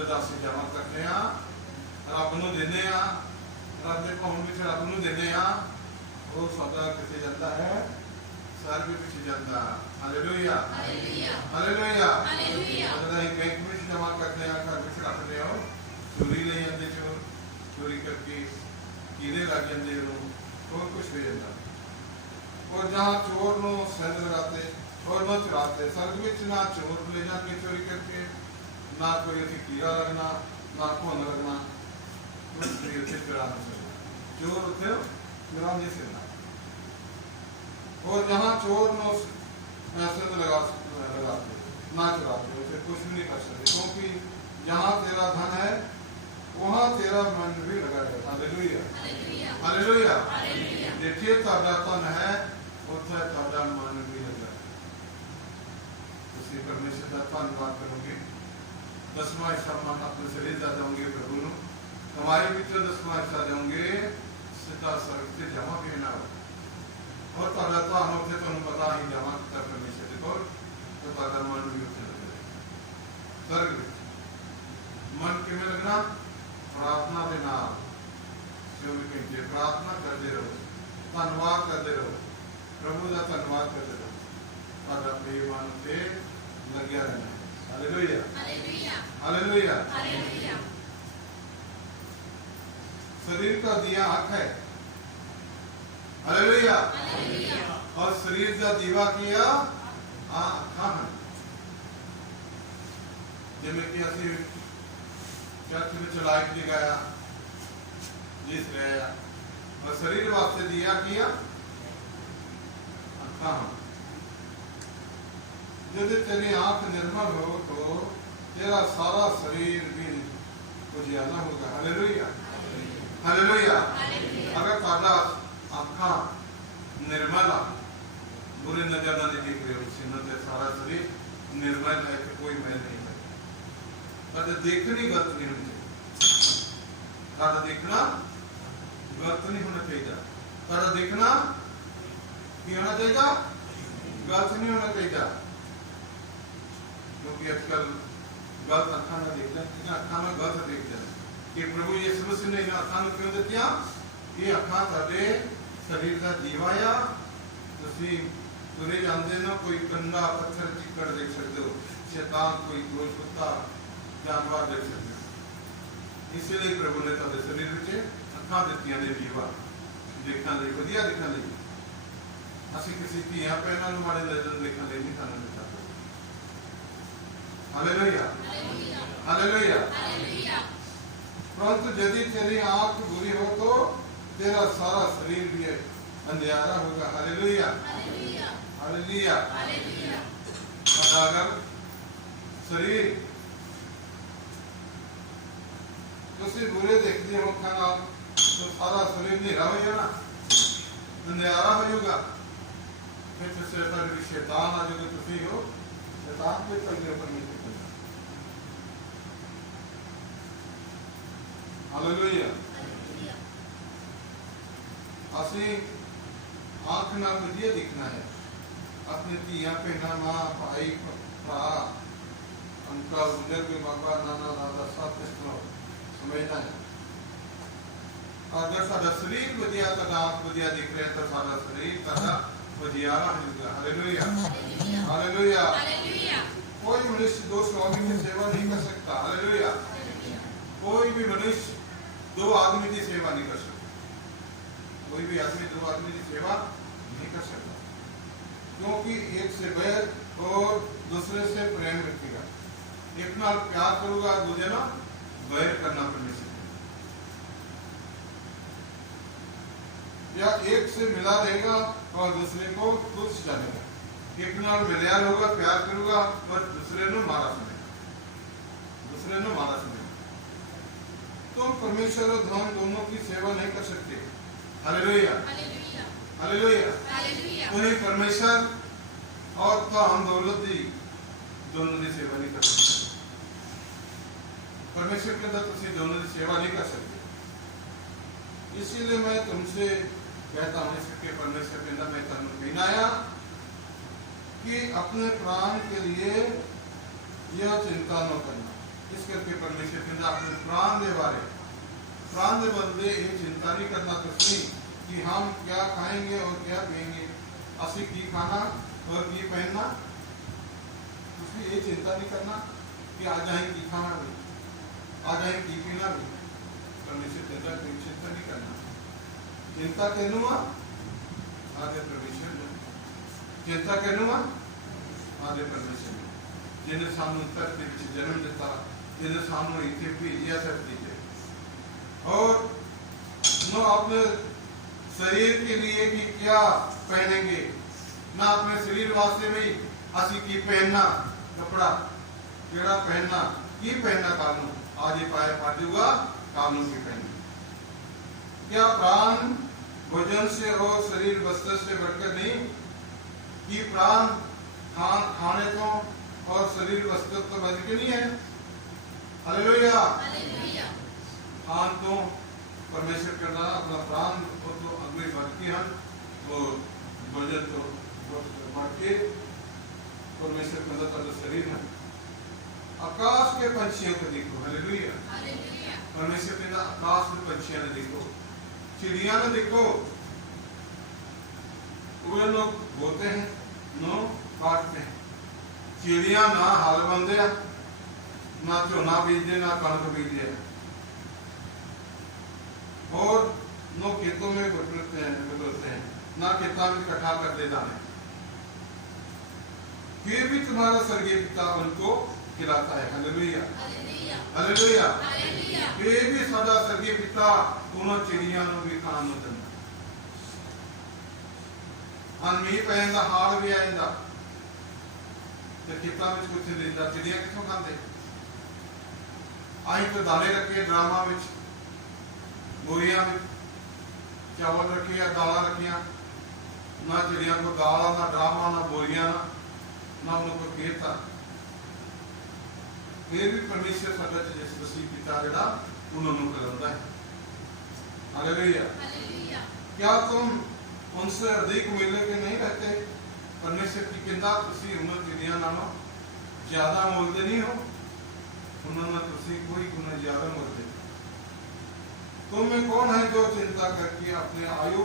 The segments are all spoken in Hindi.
जब असीं जमा करते हैं रब नूं दिंदे आ, रब दे भवन विच रब नूं दिंदे आ, वो साडा किथे जाता है, स्वर्ग विच जाता। Hallelujah hallelujah hallelujah. जब असीं बैंक विच जमा करते हैं, घर विच रखते हो, चोरी ले जाते चोर, चोरी करके कीड़े लग जाते हो, और कुछ हो जाता। और जहाँ चोर नूं सेंध लगाते और न चुराते, स्वर्ग विच ना चोर ले जाके चोरी करके, ना कोई उत्थे कीड़ा लगना, ना घुन लगना, कुछ भी उत्थे चुरा नहीं सकता। चोर उत्थे चुरा नहीं सकता। और जहाँ चोर नूं सेंध लगाते ना चुराते, उत्थे कुछ भी नहीं कर सकते, क्योंकि जहाँ तेरा धन है वहाँ तेरा मन भी लगा रहेगा। Hallelujah hallelujah. देखिए तुहाडा धन है, उत्थे तुहाडा मन भी लगा। तुसीं परमेश्वर का धन्यवाद करोगे, दसवां हिस्सा मन अपने शरीर का दोगे प्रभु नूं, कमाई विचों दसवां हिस्सा दोगे, सीधा स्वर्ग से जमा भी ना हो। और तुहाडा धन उत्थे तुहानूं पता ही जमा किया परमेश्वर दे कोल, तो तुहाडा मन भी उत्थे लगेगा स्वर्ग विच। मन किवें लगना? प्रार्थना दे नाल 24 घंटे प्रार्थना करते रहो, धन्यवाद करते रहो, प्रभु का धन्यवाद करते रहो, तुहाडा प्रेम मन उत्ते लग्या रहना। Hallelujah hallelujah hallelujah. शरीर का दिया आँख है, हालेलुया, और शरीर का दीवा किया आँखां हैं। जिवें कि असीं चर्च में लाइट जगाया, दिस रहा, और शरीर वास्ते दिया किया आँखां हैं। यदि तेरी आँख निर्मल हो तो तेरा सारा शरीर भी उजियाला होगा। Hallelujah hallelujah. अगर तुहाडा आँखां निर्मल आ, बुरी नजर ना देख रहे हो, उससे सारा शरीर निर्मल है कि कोई मैल नहीं है। पर देखनी गलत नहीं होनी चाहिए, तारा देखना गलत नहीं होना चाहिए, तारा देखना की होना चाहिए, गलत नहीं होना चाहिए। क्योंकि आजकल गलत अखा में देखते हैं, अखा में गलत देखते हैं कि प्रभु यीशु मसीह ने इन अखा में क्यों दिया? ये अखा तुहाडे शरीर का दीवा आ। तुसीं तुरे जांदे ना, कोई गंदा पत्थर चिक्कड़ देख सकते हो, शैतान कोई क्रोध कुत्ता जानवर देख सकते हो। इसलिए प्रभु ने तुहाडे शरीर विच अखा दित्तियां ने दीवा देखण लई, वधिया देखण लई। असीं किसी धीआं भैणां नूं माड़े नज़र देखण लई नहीं करना चाहते। Hallelujah hallelujah. परंतु यदि तेरी आँख बुरी हो तो तेरा सारा शरीर भी अंधियारा होगा। Hallelujah hallelujah. अगर शरीर तुसीं बुरे देखते हो अखां नाल, तो सारा शरीर नेरा हो जाना, अंधियारा हो जाएगा। फिर तुसीं पर भी शैतान आ जाएगा, तुसीं हो शैतान के पल्ले पर नहीं। हालेलुया। असीं आँख नाल वधिया दिखना है, अपने धीआं भैणां मां भाई भरा अंकल बुजुर्ग बाबा नाना दादा सब इसको समझना है। अगर साडा शरीर वधिया तो आँख वधिया दिख रहा है, तो साडा शरीर साडा वधियारा होगा। Hallelujah hallelujah. कोई मनुष्य दो स्वामी की सेवा नहीं कर सकता। हालेलुया। कोई भी मनुष्य दो आदमी की सेवा नहीं कर सकता, कोई भी आदमी दो आदमी की सेवा नहीं कर सकता, क्योंकि एक से बैर और दूसरे से प्रेम रखेगा। एक नाल प्यार करूंगा, दूसरे ना बैर करना परमेश्वर, या एक से मिला रहेगा और दूसरे को तुच्छ जानेगा। एक नाल मिलया होगा, प्यार करूंगा, पर दूसरे ने मारा सुनेगा, दूसरे ने मारा सुनेगा। तुम परमेश्वर और धन दोनों की सेवा नहीं कर सकते। Hallelujah hallelujah. वही परमेश्वर और धन दौलत दी दोनों की सेवा नहीं कर सकते। परमेश्वर के अंदर तुम दोनों की सेवा नहीं कर सकते। इसीलिए मैं तुमसे कहता हूँ, इसके परमेश्वर के अंदर मैं तुमको कहना आया कि अपने प्राण के लिए यह चिंता न करना। इस करके परमेश्वर कहता अपने प्राण के बारे बंदे ये चिंता नहीं करना तुसी कि हम क्या खाएंगे और क्या पिएंगे, असि की खाना और की पहनना, तुसी ये चिंता नहीं करना कि आज आए की खाना भी, आज आए की पीना भी। परमेश्वर कहता कोई चिंता नहीं करना। चिंता कहूँगा आगे परमेश्वर ने, चिंता कहूँगा आगे परमेश्वर ने, जिन्हें सानू धरती में जन्म दिता, जिन्हें सानू इतने भेजिया धरती से, और न अपने शरीर के लिए कि क्या पहनेंगे, ना अपने शरीर वास्ते भी असी की पहनना कपड़ा केड़ा पहनना की पहनना कानू आज ही पाए पाजूगा कानू की पहनना। क्या प्राण भोजन से और शरीर वस्त्र से बढ़कर नहीं, कि प्राण खाने तो और शरीर वस्त्र तो बढ़ के नहीं है। हालेलुया। खान तो परमेश्वर करना अपना प्राण को तो अगले बढ़ के हम वो भोजन तो बढ़ के परमेश्वर करना तो शरीर है। आकाश के पंछियों को देखो, हालेलुया। परमेश्वर कहता आकाश के पंछियों ने देखो, चिड़िया ने देखो, वे लोग बोते हैं नो काटते हैं, चिड़िया ना हाल बंदे ना झोना बीजते ना कणक बीजते हैं, और नो खेतों में बदलते हैं ना खेतों में इकट्ठा करते दाने, फिर भी तुम्हारा स्वर्गीय पिता उनको खिलाता है। Hallelujah, hallelujah. फिर भी सदा स्वर्गीय पिता उन्होंने चिड़िया नु भी खान नु देना, मीह पैंदा हाड़ भी आएगा तो खेतों में कुछ नहीं देता, चिड़िया कितों खाते। आई तो दाने रखे ड्रामा में, बोरिया में चावल रखे या दाला रखिया, ना चिड़िया को दाला ना ड्रामा ना बोरिया ना उनको खेता। फिर भी परमेश्वर साडा जिस मसीह पिता जड़ा उन्होंने खिलाता है। हालेलुया। क्या तुम उनसे अधिक मिले के नहीं रहते? परमेश्वर की कहता तुसी उन्होंने चिड़िया नालों ज्यादा मोलते नहीं हो, उन्होंने तुसी कोई गुना ज्यादा मोलते। तुम में कौन है जो चिंता करके अपने आयु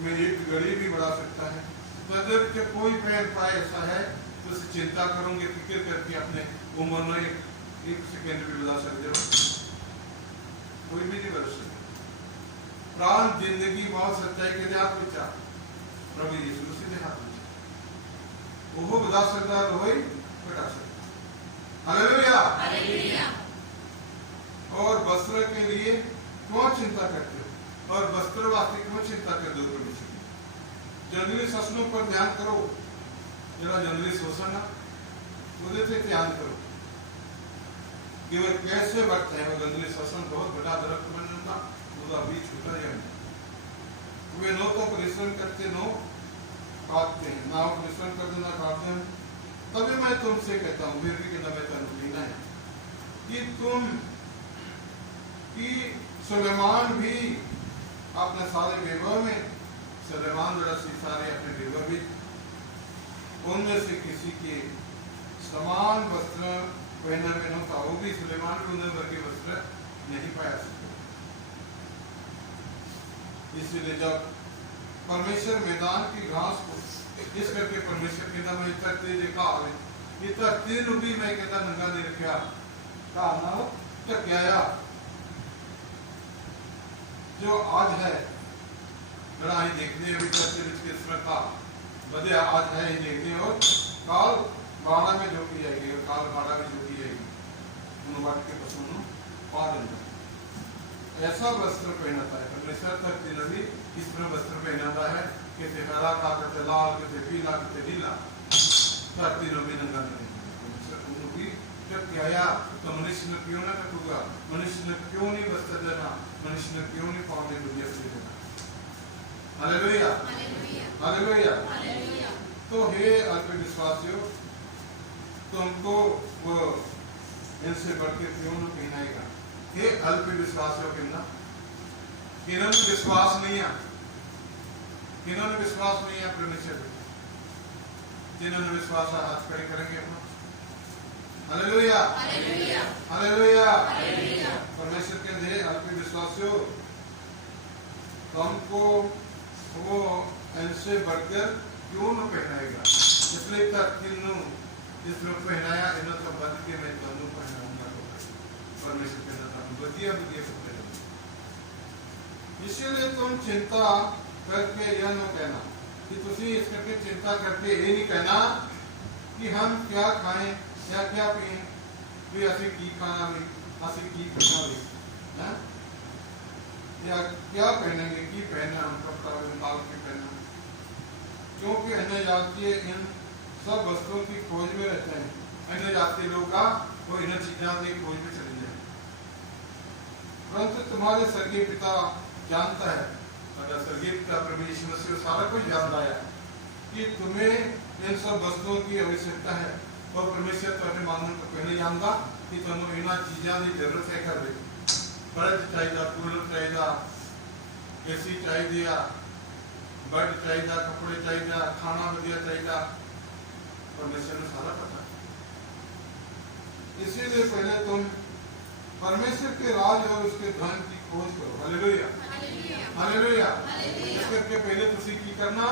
में एक घड़ी भी बढ़ा सकता है? तो जब कोई पैर पाए ऐसा है तो चिंता करोगे, फिक्र करके अपने उम्र में एक सेकेंड भी बढ़ा सकते हो? कोई भी नहीं बढ़ सकता। प्राण जिंदगी बहुत सच्चाई के लिए आप विचार प्रभु यीशु मसीह के हाथ में वो बता सकता है, वही बता सकता। हालेलुया। और वस्त्र के लिए क्यों चिंता करते हो, और वस्त्र वास्ते क्यों चिंता करते हो? जंगली शोषणों पर ध्यान करो, जरा जंगली शोषण ना उधर से ध्यान करो कि वे कैसे बढ़ते हैं। वो जंगली शोषण बहुत बड़ा दरख्त बन जाता, उसका बीज छूटा जाए। वे नो तो परिश्रम करते नो काटते हैं, ना परिश्रम करते ना काटते हैं। तभी मैं तुमसे कहता हूँ, फिर भी कहता मैं तुम कहना है कि तुम कि सुलेमान भी अपने सारे वैभव में, सुलेमान जरा सारे अपने वैभव भी उनमें से किसी के समान वस्त्र पहनने में न था। वो भी सुलेमान भी उन्हें वर्ग वस्त्र नहीं पाया सकते। इसलिए जब परमेश्वर मैदान की घास को इस करके परमेश्वर के नाम इतने देखा इतना भी मैं कहता नंगा नहीं रखा कहा ना तक आया जो आज है जरा ही देखने अभी चर्चे किस तरह का बदे आज है ही देखने, और काल बाड़ा में जो की जाएगी और काल बाड़ा में जो की जाएगी उन बात के पशु पालन ऐसा वस्त्र पहनाता है। परमेश्वर धरती ने भी इस तरह वस्त्र पहनाता है, किसे हरा का, किसे लाल, किसे पीला, किसे नीला। धरती ने भी नंगा नहीं भी जब आया तो मनुष्य ने क्यों ना कटूगा, मनुष्य ने क्यों नहीं वस्त्र देना, मनुष्य ने क्यों नहीं पाने दुनिया से देना। Hallelujah, hallelujah. तो हे अल्प विश्वासियों, तुमको वो इनसे बढ़कर क्यों न पहनाएगा। हे अल्प विश्वासियों कहना, किन्होंने विश्वास नहीं है, किन्होंने विश्वास नहीं है परमेश्वर, जिन्होंने विश्वास हाथ खड़े करेंगे अपना। Hallelujah hallelujah. परमेश्वर के लिए आपके विश्वासियों, तुमको वो ऐसे बढ़कर क्यों न पहनाएगा, इसलिए तक इसमें पहनाया इन संबंध के मैं दोनों पहनाऊंगा। परमेश्वर के नाम बढ़िया बढ़िया कपड़े, इसीलिए तुम चिंता करके यह न कहना कि तुसी इस करके चिंता करके ये नहीं कहना कि हम क्या खाएं या क्या पिए, भी असि की खाना भी असि की पीना भी है, या क्या पहनेंगे की पहनना, हम कपड़ा निकाल के पहनना, क्योंकि अन्य जातीय इन सब वस्तुओं की खोज में रहते हैं। अन्य जातीय लोग का वो इन चीजों की खोज में चले जाए, परंतु तुम्हारे स्वर्गीय पिता जानता है, स्वर्गीय पिता परमेश्वर से सारा कुछ जानता है कि तुम्हें इन सब वस्तुओं की आवश्यकता है, और परमेश्वर तुम्हें मानने को पहले जानता कि तुम्हें इन चीजों की जरूरत है। कर फ्रिज चाहिए, कूलर चाहिए, एसी चाहिए, बेड चाहिए, कपड़े चाहिए, खाना बढ़िया चाहिए, परमेश्वर ने सारा पता। इसीलिए पहले तुम परमेश्वर के राज और उसके धन की खोज करो। Hallelujah hallelujah. इस करके पहले तुसी की करना,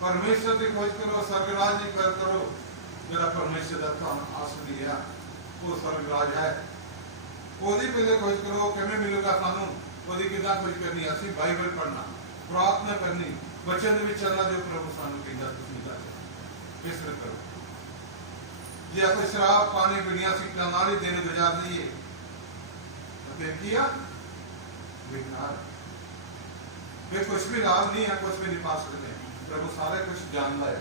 परमेश्वर की खोज करो, स्वर्गराज की कर करो। मेरा परमेश्वर का आस दिया वो स्वर्गराज है, ओदी पहले खोज करो। किमें मिलेगा सानू, ओदी किदा खोज करनी, असि बाइबल पढ़ना, प्रार्थना करनी, वचन में चलना, जो प्रभु सानू कहता तुसी जाके किस करो। जे कोई शराब पानी पीनिया सीखना नाली देने गुजार नहीं है, किया बेकार, वे कुछ भी लाभ नहीं है, कुछ भी नहीं पा सकते। प्रभु सारे कुछ जानता है,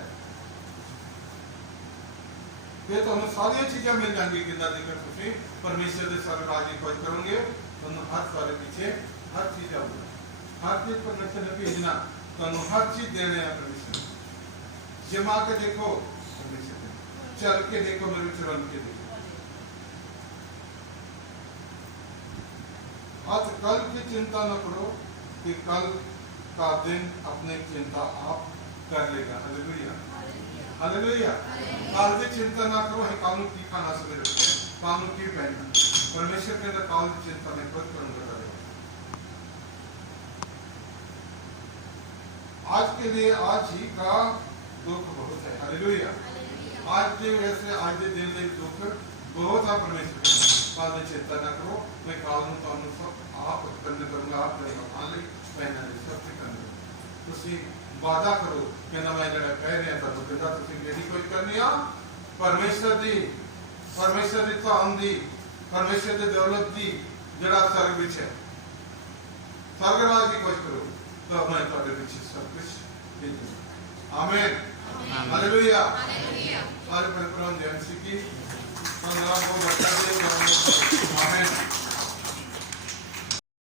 वे तो हमें सारी चीजें मिल जाएंगी कितना देकर खुशी परमेश्वर के स्वर्गराज की खोज करोगे तो हर सारे पीछे हर चीज आऊंगा, हर चीज परमेश्वर ने भेजना, तो हर चीज देने हैं परमेश्वर। जमा के देखो परमेश्वर, चल के देखो, मेरे चरण के देखो। आज कल की चिंता न करो कि कल का दिन अपने चिंता आप कर लेगा। Hallelujah hallelujah. कल की चिंता ना करो, कानून की खाना सवेरे कानून की पहनना, परमेश्वर के अंदर काल की चिंता में खुद करूंगा। आज के लिए आज ही का दुख बहुत है। हालेलुया। आज के वजह से आज के दिन में दुख बहुत है। परमेश्वर काल की चिंता ना करो, मैं कानून कानून सब आप करने करूंगा, आप पहना सब करने तुसी वादा करो कि ना मैं जरा कह रहे था तो कहता तुसी यही कोई करनी आ, परमेश्वर दी धन दी, परमेश्वर दी दौलत दी, जरा स्वर्ग विच है, स्वर्गराज की खोज करो, तो मैं तुम्हारे पीछे सब कुछ दे दूंगा। आमीन हालेलुया। सारे परंपराओं जैन की 15 को बच्चा दे